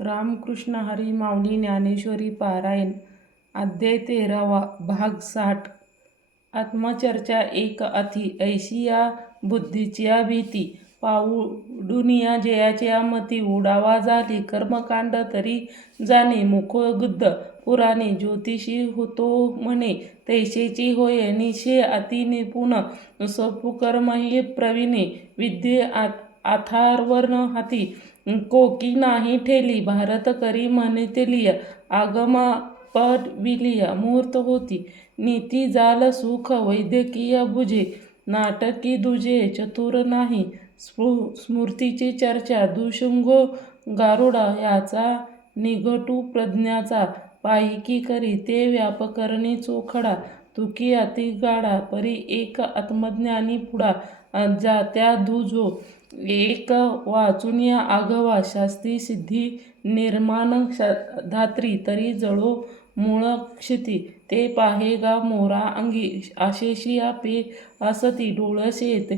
रामकृष्ण हरी माऊली ज्ञानेश्वरी पारायण अध्याय 13 भाग 60 आत्मचर्चा एक अति ऐशिया बुद्धीच्या भीती पाऊडुनिया जयाच्या मती उडावा झाली कर्मकांड तरी जाणे मुखगुद्ध पुराणे ज्योतिषी होतो म्हणे तैसेची होय निशे अति निपुण स्वपुकर्मही प्रवीणे विद्ये अथर्वण हाती कोकी नाही ठेली भारत करी म्हणतेलिय आगमा पटविलिय मुहूर्त होती नीती जाल सुख वैद्यकीय बुझे नाटकी दुजे चतुर नाही स्मृतीची चर्चा दुशृंगो गारुडा याचा निघटू प्रज्ञाचा पायकी करी ते व्यापकरणी चोखडा तुकी अतिगाडा परी एक आत्मज्ञानी पुढा जात्या दुजो एक वाचुनिया आघवा शास्त्री सिद्धी निर्माण धात्री तरी जळो मूळ क्षिती ते पाहे गा मोरा अंगी आशेशी आपे असती डोळशेत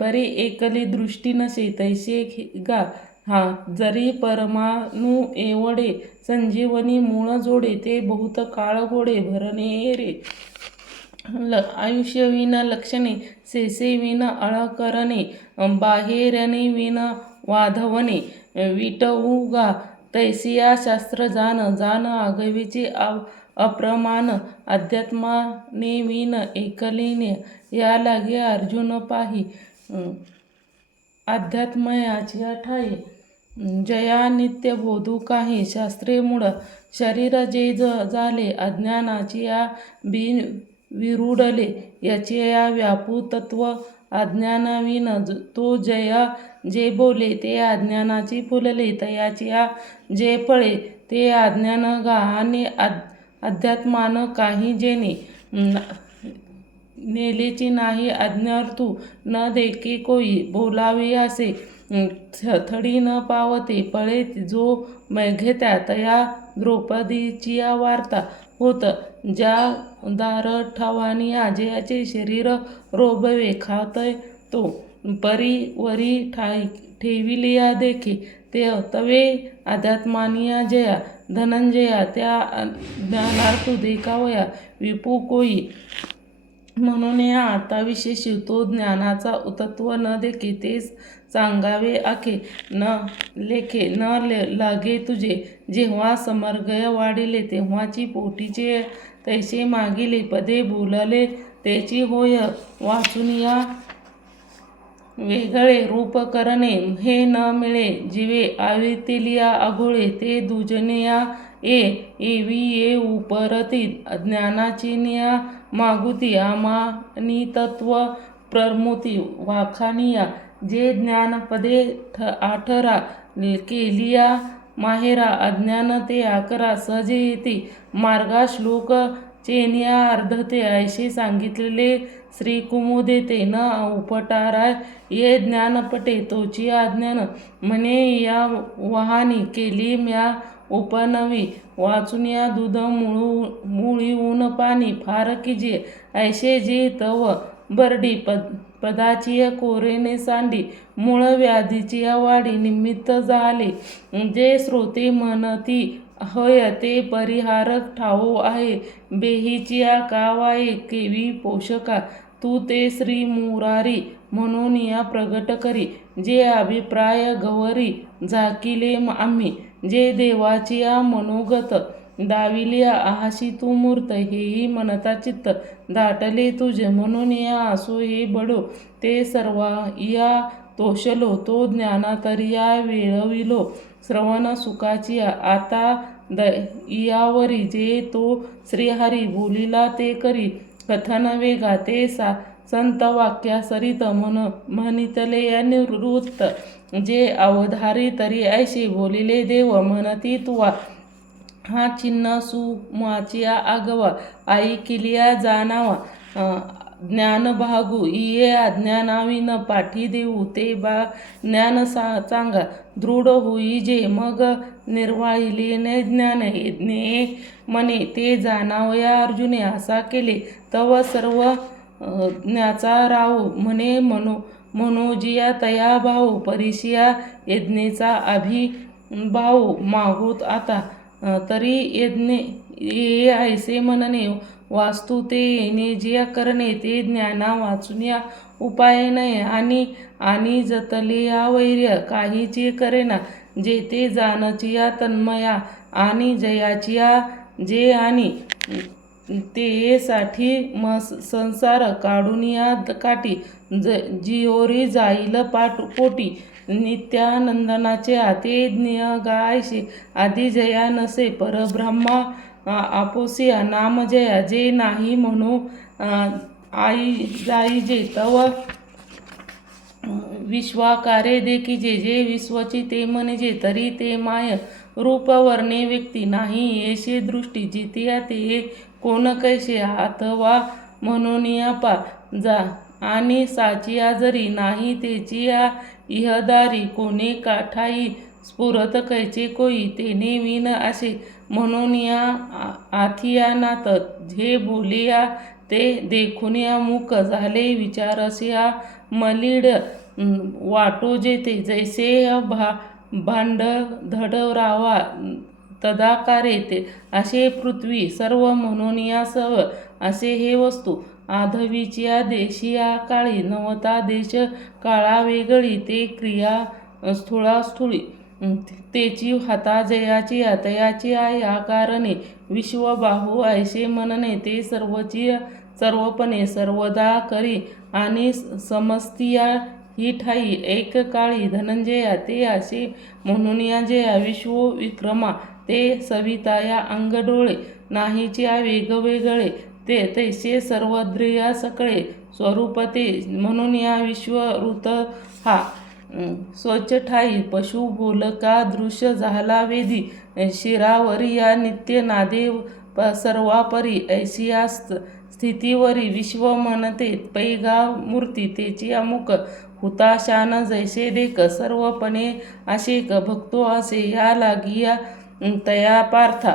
परी एकली दृष्टी नसे तैसे गा हा जरी परमाणु एवढे संजीवनी मूळ जोडे ते बहुत काळ गोडे भरणे रे आयुष्य विन लक्षणे सेसे विन अळकरणे बाहेरने विन वाधवणे विटवुगा तैसिया शास्त्र जान आगवीचे अप्रमाण अध्यात्माने विन एकलीने या लागे अर्जुन पाही अध्यात्मयाची ठाई जया नित्य बोधू काही शास्त्रे मूळ शरीर जे झाले अज्ञानाची या विरुडले याचे या व्यापू तत्व अज्ञानाविन तो जया जे बोले ते अज्ञानाची फुलले तयाची या जे फळे ते अज्ञान गा आणि अध्यात्मान काही जेणे नेलेची नाही अज्ञार्थू न देखे कोई बोलावे असे थडी न पावते पळे जो घेत्या तया द्रौपदीची या वार्ता होत ज्या दार ठावानी आजयाचे शरीर रोबवे खातय तो परी वरी ठेविलिया देखे ते तवे अध्यात्मानिया जया धनंजया त्या ज्ञानार्थू देखावया विपू कोई म्हणून या अर्थाविशेषी तो ज्ञानाचा तत्व न देखे तेच सांगावे आखे न लेखे न लागे तुझे जेव्हा समर्गय वाढिले तेव्हाची पोटीचे तैसे मागिले पदे बोलले त्याची होय वाचुनिया वेगळे रूप करणे हे न मिळे जीवे आवितेलिया आघोळे ते दुजनिया एवी ये उपरती ज्ञानाची निया मागुती आमानी तत्व प्रमुती वाखानिया जे ज्ञानपदे आठरा केलिया माहेरा अज्ञान ते आकरा सहजे येते मार्गा श्लोक चेनिया अर्धते ऐसे सांगितलेले श्रीकुमुदे ते न उपटाराय ये ज्ञानपटे तोची अज्ञान म्हणे या वहानी केली म्या उपनवी वाचुनिया दूध मुळी ऊन पाणी फार किजे ऐसे जे तव बरडी पदाची कोरेने सांडी मूळ व्याधीची वाढी निमित्त झाले जे श्रोते म्हणती होय ते परिहारक ठावो आहे बेहीची कावाये केवी पोषका तू ते श्री मुरारी म्हणून या प्रगट करी जे अभिप्राय गवरी झाकिले आम्ही जे देवाची मनोगत दाविलिया आहाशी तू मूर्त हेही मनता चित्त दाटले तुझे म्हणून या असो हे बडो ते सर्वा या तोषलो तो ज्ञानातरिया वेळविलो श्रवण सुखाची आता यावरी जे तो श्रीहरी बोलिला ते करी कथन वेगा ते संत वाक्या सरित म्हणितले या निवृत्त जे अवधारी तरी ऐशी बोलिले देव म्हणती तुवा हा चिन्ह सुमाचिया आगवा आई किलिया जाणावा ज्ञान भागू इये अज्ञानाविन पाठी देऊ ते बा ज्ञान चांगा दृढ होई जे मग निर्वाळिलेने ज्ञान ने मने ते जाणावया अर्जुने असा केले तव सर्व ज्ञाचा राव म्हणे मनोजिया तया भाऊ परिशिया यज्ञेचा भाऊ मागूत आता तरी यज्ञे ये ऐसे म्हणणे वास्तू ते येणे जे करणे ते ज्ञाना वाचून या उपाय नये आणि जतले या वैर्य काहीचे करेना जेथे जानचिया तन्मया आणि जयाचिया जे आणि ते साठी संसार काढून या काठी जिओरी जाईल पोटी नित्यानंदनाचे ते ज्ञ गायशे आधी जया नसे परब्रह्मा आपोसिया नाम जया जे नाही म्हणू आई जाई जे तव विश्वाकारे देखीजे जे विश्वची ते म्हणजे तरी ते माय रूप वर्णे व्यक्ती नाही येशे दृष्टी जितिया ते कोण कैसे अथवा म्हणून पा जा आणि साचिया जरी नाही तेची इहदारी कोणे काठाई स्फुरत कैचे कोई तेने विन असे म्हणून आथिया नात जे बोलिया ते देखून मुक झाले विचारसिया मलिड वाटो जेते जैसे भांड धडरावा तदाकारे ते असे पृथ्वी सर्व म्हणून सव असे हे वस्तू आधवीच्या देशिया काळी नवता देश काळा वेगळी ते क्रिया स्थूळी तेची हाता जयाची तयाची या कारणे विश्वबाहू ऐसे म्हणणे ते सर्वपणे सर्वदा करी आणि समस्तिया ही ठाई एक काळी धनंजया ते असे म्हणून जया विश्व विक्रमा ते सविताया अंग डोळे नाहीच्या वेगवेगळे ते तैसे सर्वद्रिया सकळे स्वरूप ते म्हणून विश्व ऋत हा स्वच्छ ठाई पशु बोलका दृश्य झाला वेदी शिरावरी या नित्य नादे सर्वापरी ऐसिया स्थितीवरी विश्व म्हणते पैगा मूर्ती तेची अमुक हुताशान जैसे देख सर्वपणे अशेक भक्तो असे या लागिया तया पार्था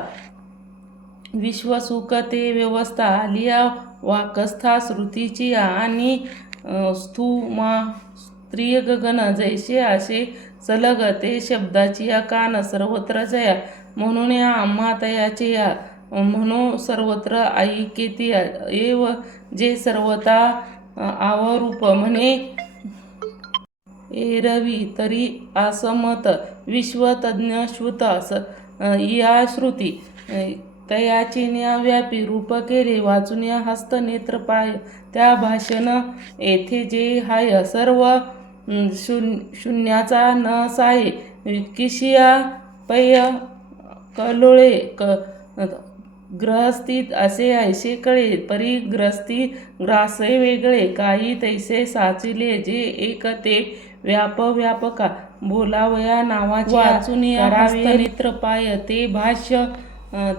विश्वसुख ते व्यवस्था आलिया वाकस्था श्रुतीची आणि स्थूमा स्त्रिय गगन जैसे असे सलग ते शब्दाची कान सर्वत्र जया म्हणून आम्हा तयाचे म्हणून सर्वत्र ऐकेती एव जे सर्वता आवरूप म्हणे एरवी तरी असमत विश्वतज्ञ श्रुत या श्रुती तयाचे व्यापी रूप केले वाचून हस्त नेत्र पाय त्या भाषण येथे जे हाय सर्व शून्याचा न साये किशिया पय कलोळे ग्रहस्थित असे ऐसे कळे परिग्रस्ती ग्रासे वेगळे काही तैसे साचिले जे एक ते व्यापका बोलावया नावाचे वाचून नेत्र पाय ते भाष्य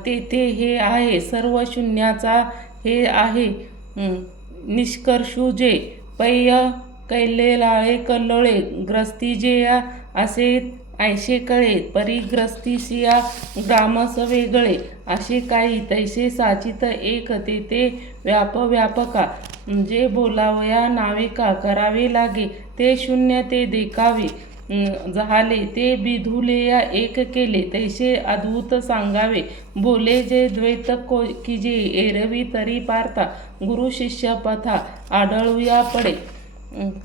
तेथे हे आहे सर्व शून्याचा हे आहे निष्कर्षू जे पय कैलेलाळे कल्लोळे ग्रस्ती जे असे ऐसे कळे परिग्रस्तीसिया ग्रामस वेगळे असे काही तैसे साचित एक ते व्यापका जे बोलावया नाविका करावे लागे ते शून्य ते देखावे झाले ते बिधुलेया एक केले तैसे अद्भुत सांगावे बोले जे द्वैत की जे एरवी तरी पार्था गुरु शिष्य पथा आढळूया पडे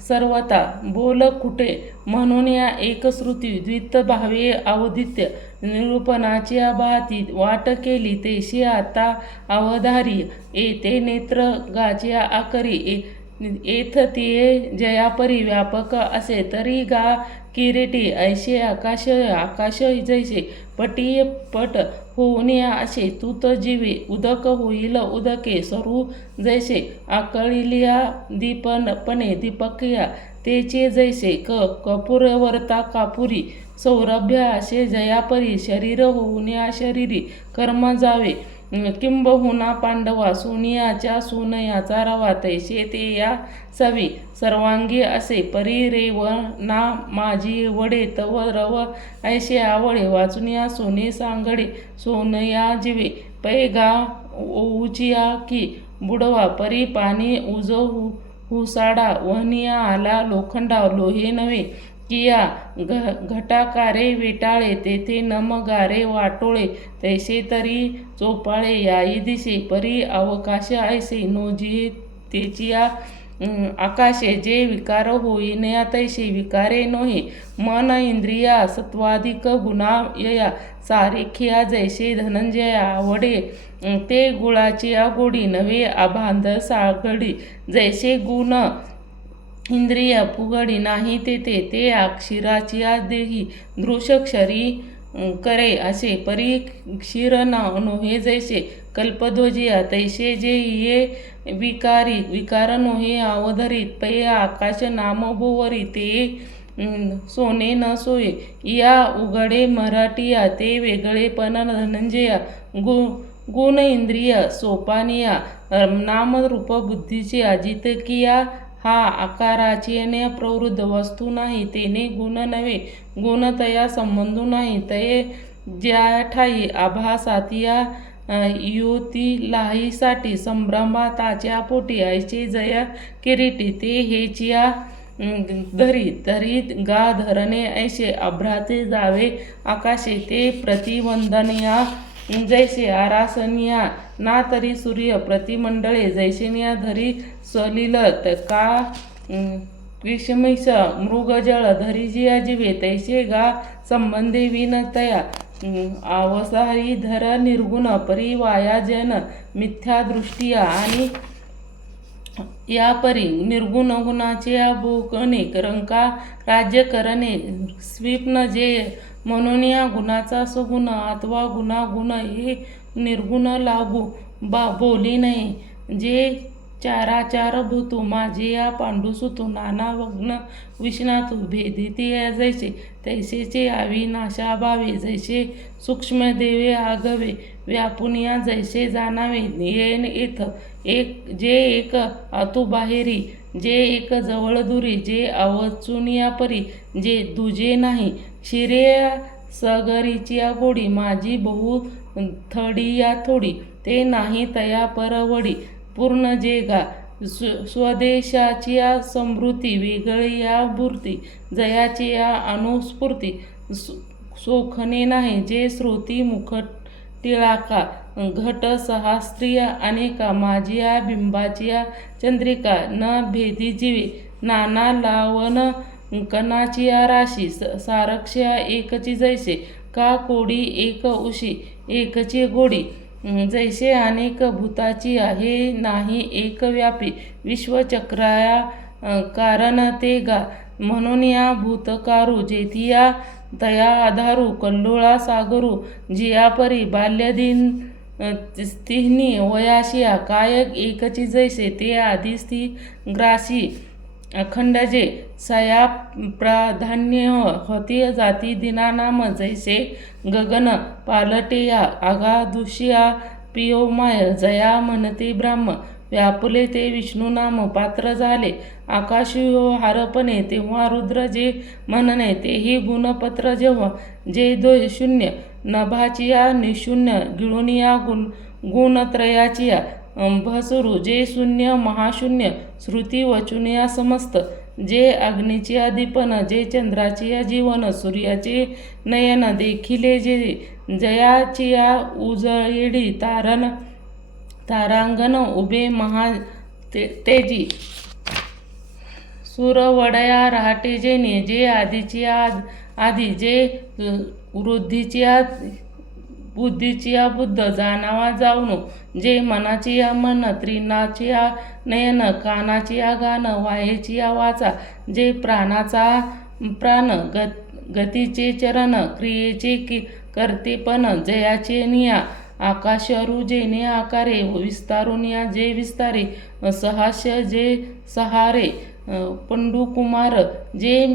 सर्वता बोल कुठे म्हणून एक श्रुती द्वित भावे अवदित्य निरूपणाची बाती वाट केली तैशी आता अवधारी येते नेत्र गाच्या आकरी येथ तिये जयापरी व्यापक असे तरी गा किरीटी ऐसे आकाश जैसे पटी पट होऊन असे तूत जीवे उदक होईल उदके सरू जैसे आकळिलिया दीपने दीपकिया तेचे जैसे कपूरवर्ता कापुरी सौरभ्य असे जयापरी शरीर होऊन शरीरी कर्म जावे किंबहुना पांडवा सोनियाच्या सोनयाचा रवा तैसे ते या सवी सर्वांगी असे परिरेव ना माझी वडे तव रव ऐसे आवळे वाचून सोने सांगडे सोनया जीवे पैगा ओऊचिया की बुडवा परी पाणी उजो हुसाडा वहनिया आला लोखंडा लोहे नव्हे किया घटाकारे वेटाळे तेथे नमगारे वाटोळे तैसे तरी चोपाळे याई दिसे परी अवकाश ऐसे नोजिये तेचिया आकाशे जे विकार होईनया तैसे विकारे नोहे मन इंद्रिया सत्वाधिक गुणा यया सारेखिया जैसे धनंजया आवडे ते गुळाची गोडी नव्हे आभांध सागडी जैसे गुण इंद्रिय फुगडी नाही तेथे ते क्षीराची देही दृशक्षरी करे असे परी क्षीर नोहे जैसे कल्पध्वजिया तैसे जे ये विकारी विकार नोहे अवधरित पै आकाश नाम भोवरी ते सोने न सोये या उघडे मराठिया ते वेगळेपण धनंजया गुण इंद्रिय सोपानिया नामरूप बुद्धीची अजित किया हा आकाराची प्रवृद्ध वस्तू नाही तेने गुण नव्हे गुण तया संबंधू नाही तये ज्या ठाई आभासातिया युतीलाहीसाठी संभ्रमा ताच्या पोटी ऐचे जया किरीटी ते हेचिया धरी तरी गा धरणे ऐसे अभ्राते जावे आकाशे ते प्रतिवंदनिया जैसे आरासनिया ना तरी सूर्य प्रतिमंडळे जैसेनिया धरी सलिलत का विषमिष मृगजळ धरी जिया जीवे तैसे गा संबंधे विनतया आवसारी धर निर्गुण परिवाया जन मिथ्या दृष्टिया आणि या परी निर्गुण गुणाचे भोगणे रंका राज्य करणे स्विप्न जे म्हणून या गुणाचा सगुण अथवा गुण हे निर्गुण लागू बोली नाही जे चाराचार भूतू माझे या पांडुसुतू नाना वग्न विष्णातू भेदिती जैसे तैसेचे अविनाशाभावे जैसे सूक्ष्म देवे आगवे व्यापुनिया जैसे जाणावे येन येथ एक जे एक आतुबाहेरी जे एक जवळ दुरी जे अवचुनिया परी जे दुजे नाही क्षीरे सगरीची गोडी माझी बहु थडी या थोडी ते नाही तया परवडी पूर्ण जे गा स्वदेशाची या समृद्धी वेगळी या भूर्ती जयाची या अनुस्फूर्ती सोखणे नाही जे श्रुती मुख टिळाका घट सहस्त्रिया अनेका माझिया बिंबाचिया चंद्रिका न भेदी जीवे नाना लावन कणाची राशी सारक्ष्या एकची जैसे का कोडी एक उशी एकची गोडी जैसे अनेक भूताची आहे नाही एक व्यापी विश्वचक्राया कारण ते गा म्हणून या भूतकारू जेथिया तया आधारू कल्लोळा सागरू जिया परी बाल्यदिन तिन्ही वयाशिया कायक एकची जैसे ते आधीच ती ग्रासी अखंड जे सया प्राधान्य होती जाती दिनानाम जैसे गगन पालटेया आगादुशिया पियोमाय जया म्हणते ब्राह्म व्यापुले ते विष्णुनाम पात्र झाले आकाशयो हारपणे तेव्हा रुद्र जे म्हणणे तेही गुणपत्र जेव्हा जे शून्य नभाचिया निशून्य गिळुनिया गुणत्रयाचिया भसुरू जे शून्य महाशून्य श्रुती वचुनिया समस्त जे अग्नीची दीपन जे चंद्राची जीवन सूर्याचे नयन देखिले जे जयाचिया उजळेडी तारांगण उभे महा तेजी सुरवडया रहाटे जेने जे आधीची आधी जे वृद्धीची बुद्धीची बुद्ध जाणावा जाऊन जे मनाची मन त्रिनाची नयन कानाची गान वायेची वाचा जे प्राणाचा प्राण गतीचे चरण क्रियेचे करतेपण जयाचे निया आकाशरू जेने आकारे विस्तारुनिया जे विस्तारे सहास्य जे सहारे पंडुकुमार जे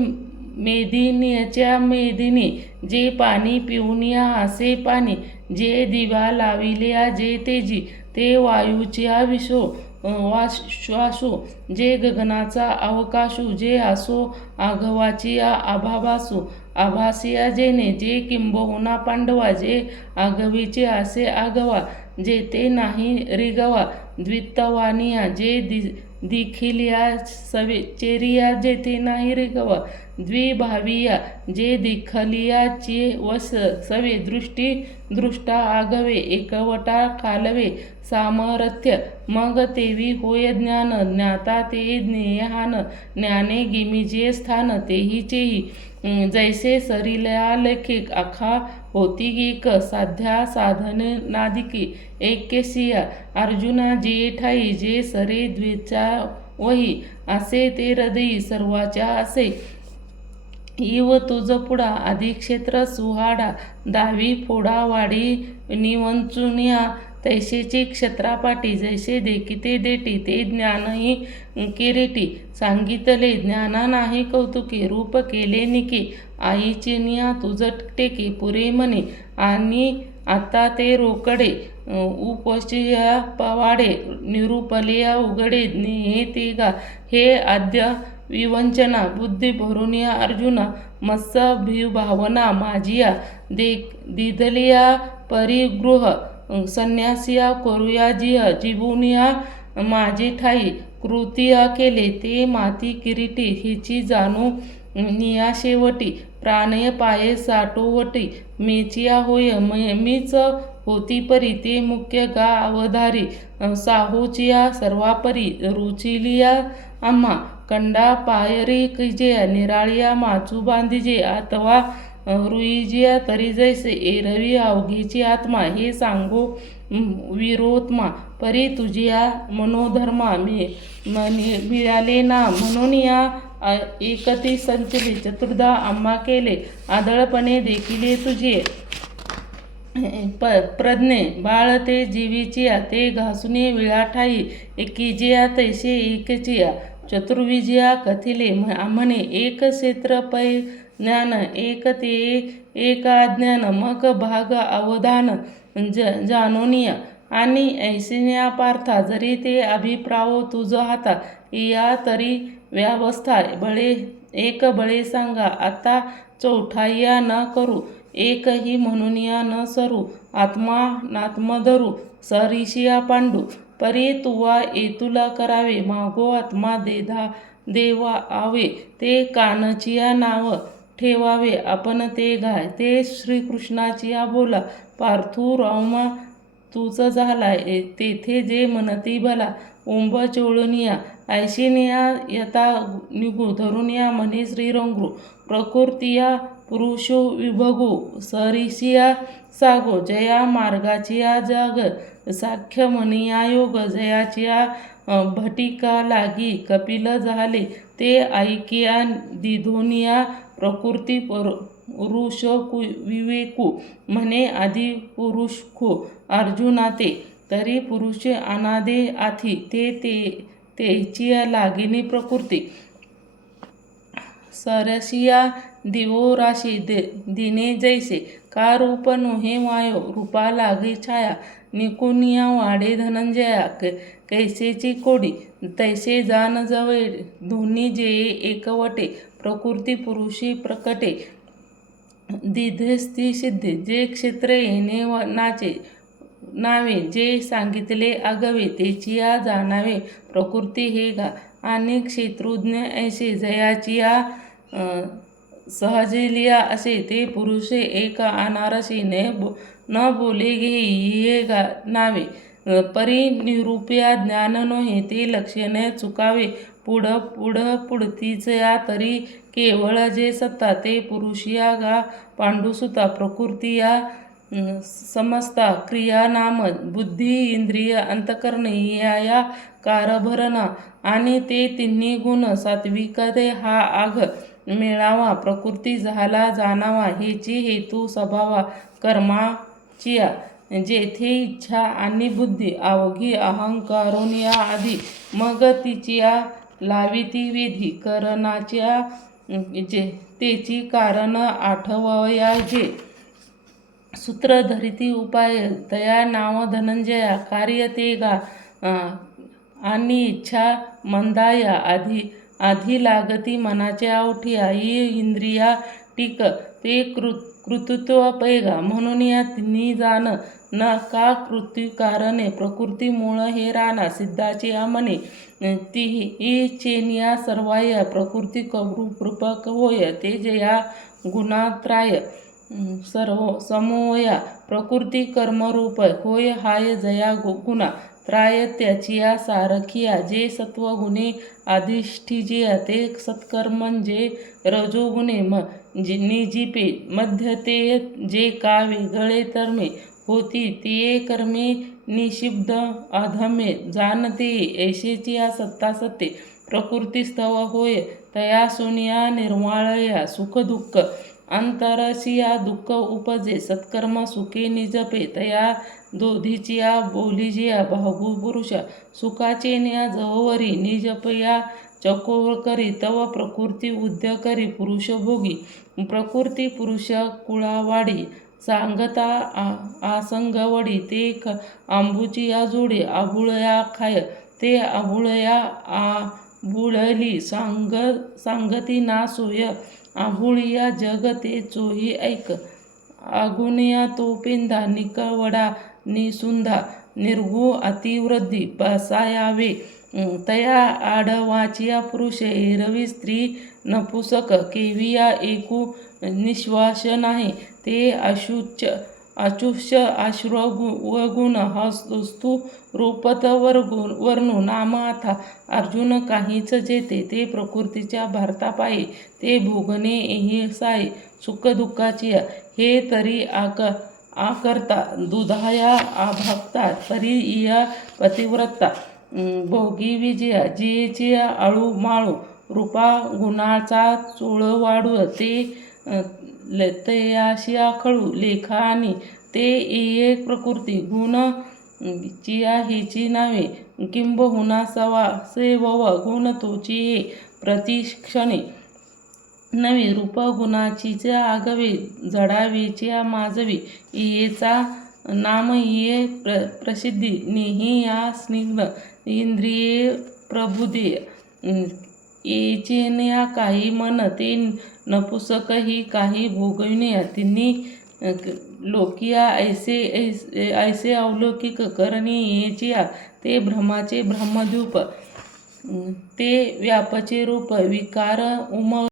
मेदिनीच्या मेदिनी जे पाणी पिऊनिया असे पाणी जे दिवा लाविल्या जे तेजी ते वायूच्या श्वासू जे गगनाचा अवकाशू जे असो आघवाची आभाभासू आभासिया जेने जे किंबहुना पांडवा जे आघवीचे असे आघवा जे ते नाही रिगवा द्वित्ववानिया जे दिखिलिया सवे चेरिया जेथे नाही रे गवा द्विभाविया जे दिखलिया चे वस सवे दृष्टी दृष्टा आगवे एकवटा कालवे सामर्थ्य मग तेवी होय ज्ञान ज्ञाता ते ज्ञेयहान ज्ञाने गिमिजे स्थान तेहीचेही जैसे सरिलया लेखे आखा होती एक साध्या साधने नादिकी ऐक्यसिया अर्जुना जे ठाई जे सरे द्वेचा वही असे ते हृदयी सर्वाच्या असे इव तुझ पुढा आधी क्षेत्र सुहाडा दावी फोडा वाडी निवंचुनिया तैसेची क्षत्रापाटी जैसे देखिते देटी ते ज्ञानही किरीटी सांगितले ज्ञाना नाही कौतुके रूप केले निके आईचिनिया तुझ टेके पुरे म्हणे आणि आता ते रोकडे उपशिया पवाडे निरुपलिया उघडे हे ते गा हे आद्य विवंचना बुद्धी भरून या अर्जुना मत्सभिभावना माझिया दिधलिया परिगृह संन्यासिया करूया जिया जिबुनिया माझी ठाई कृतिया केले ते माती किरीटी हिची जाणू निया शेवटी प्राणय पाये साठोवटी मेचिया होय मीच होती परी ते मुख्य गा अवधारी साहोचिया सर्वापरी रुचिलिया आम्हा कंडा पायरी किजे निराळिया माचू बांधिजे अथवा रुईजिया तरी जैसे एरवी अवघीची आत्मा हे सांगो विरोत्मा परी तुझिया मनोधर्मा मिळाले ना म्हणून या एकती संचले चतुर्धा आम्हा केले आदळपणे देखिले तुझे प्रज्ञे बाळ ते जीवीचिया ते घासुने विळाठाई एकीजिया तैसे एकचिया चतुर्विजया कथिले म्हणे एक क्षेत्र पै ज्ञान एक ते एक अज्ञान मग भाग अवधान जानोनिया आणि ऐसिन्या पार्था जरी ते अभिप्राव तुझ हाता या तरी व्यवस्था बळे एक बळे सांगा आता चौठाया न करू एकही म्हणून या न सरू आत्मा नात्मधरू सरिशिया पांडू परी तुवा येतुला करावे मागो आत्मा देवा आवे ते कानचिया नाव ठेवावे आपण ते गाय ते श्रीकृष्णाचिया बोला पार्थू रामा तूच झाला तेथे जे म्हणती भला ओंब चोळनिया ऐशिनिया यथा निघू धरुनिया म्हणे श्रीरंगू प्रकृतिया पुरुषो विभगू सरिसिया सागो जया मार्गाचिया जग साख्य म्हणिया योग जयाचिया भटिका लागी कपिल झाले ते ऐकिया दिधोनिया प्रकृती पुरुष विवेकू म्हणे आधी पुरुष खो अर्जुना ते तरी पुरुष अनादे आथी तेचिया लागिनी प्रकृती सरसिया दिवो राशी दिने जैसे का रूप नोहे वायो रूपा लागे छाया निकुनिया वाडे धनंजया कैसेची कोडी तैसे जान जवळे दोन्ही जे एकवटे प्रकृती पुरुषी प्रकटे दिधस्ती सिद्धी जे क्षेत्र येणे नावे जे सांगितले आगवे तेचिया जाणावे प्रकृती हे गा आणि क्षेत्रुज्ञ ऐसे जयाचिया सहजिलिया असे ते पुरुषे एक अनारसी न बोले घे गा नावे परी निरूपया ज्ञान नोहे ते लक्षणे चुकावे पुढतीच या तरी केवळ जे सत्ता ते पुरुषिया गा पांडुसुता प्रकृती या समजता क्रिया नाम बुद्धी इंद्रिय अंतकरण या कारभरणा आणि ते तिन्ही गुण सात्विकते हा आग मिळावा प्रकृती झाला जाणावा हेची हेतू स्वभावा कर्माचिया जेथे इच्छा आणि बुद्धी अवघी अहंकारोनिया आधी मग तिचिया लाविती विधी करणाच्या तेची कारण आठवया जे सूत्र धरिती उपाय तया नाव धनंजया कार्य ते गा आणि इच्छा मंदाया आधी लागती मनाच्या आवठी आई इंद्रिया टीक ते कृतित्व पैगा म्हणून या तिन्ही जाण न का कृतिकारणे प्रकृतीमुळ हे राणा सिद्धाचे आमने ती चेनिया सर्वाय प्रकृती रूपक होय ते जया गुणात्राय समोया प्रकृती कर्मरूप होय हाय जया गुणा त्राय त्याचिया सारखिया जे सत्वगुणे अधिष्ठिजिया ते सत्कर्मंजे रजोगुणे निजिपे मध्य ते जे का वेगळे कर्मे होती ते कर्मे निषिद्ध अधमे जाणते ऐशेचिया सत्ता सत्ते प्रकृतीस्तव होय तया सुनिया निर्वाळया सुख दुःख अंतरसिया दुःख उपजे सत्कर्म सुखे निजपे तया दोधीचिया बोलिजिया भागुपुरुषा सुखाचेनिया जववरी निजपया चकोळ करी तव प्रकृती उद्य करी पुरुष भोगी प्रकृती पुरुष कुळावाडी सांगता आसंगवडी ते आंबुचिया जोडे आबुळया खाय ते आबुळया आबुळली सांगती ना सोय आबुळिया जग ते चोही ऐक आगुनिया तो पेंदा निकवडा निसुंधा निर्गु अतिवृद्धी बसायावे तया आडवाचिया पुरुष एरवी स्त्री नपुसक केविया एकू निश्वास नाही ते अचुष्य आश्रवगुण हस्तु रूपत वर्णू नामाथा अर्जुन काहीच जेते ते प्रकृतीच्या भारतापायी ते भोगणे हे साय सुख दुःखाची हे तरी आकर्ता दुधाया आभागता तरी इया पतिव्रता भोगी विजया जियेचिया आळू माळू रूपा गुणाचा चोळ वाढू ते तयाशिया खळू लेखानी ते ये प्रकृती गुण चिया हिची नावे किंबहुना सेवव गुण तोची ये प्रतिक्षणे नवी रूप गुणाचीच्या आगवे जडावीच्या माजवी इयेचा नाम इये प्रसिद्धी नेही या स्निग्ध इंद्रिये प्रबुदे येचेनया काही मन ते नपुसक ही काही भोगविणे तिन्ही लोकिया ऐसे अवलौकिक करणी येचिया ते भ्रमाचे ब्रह्मद्यूप ते व्यापचे रूप विकार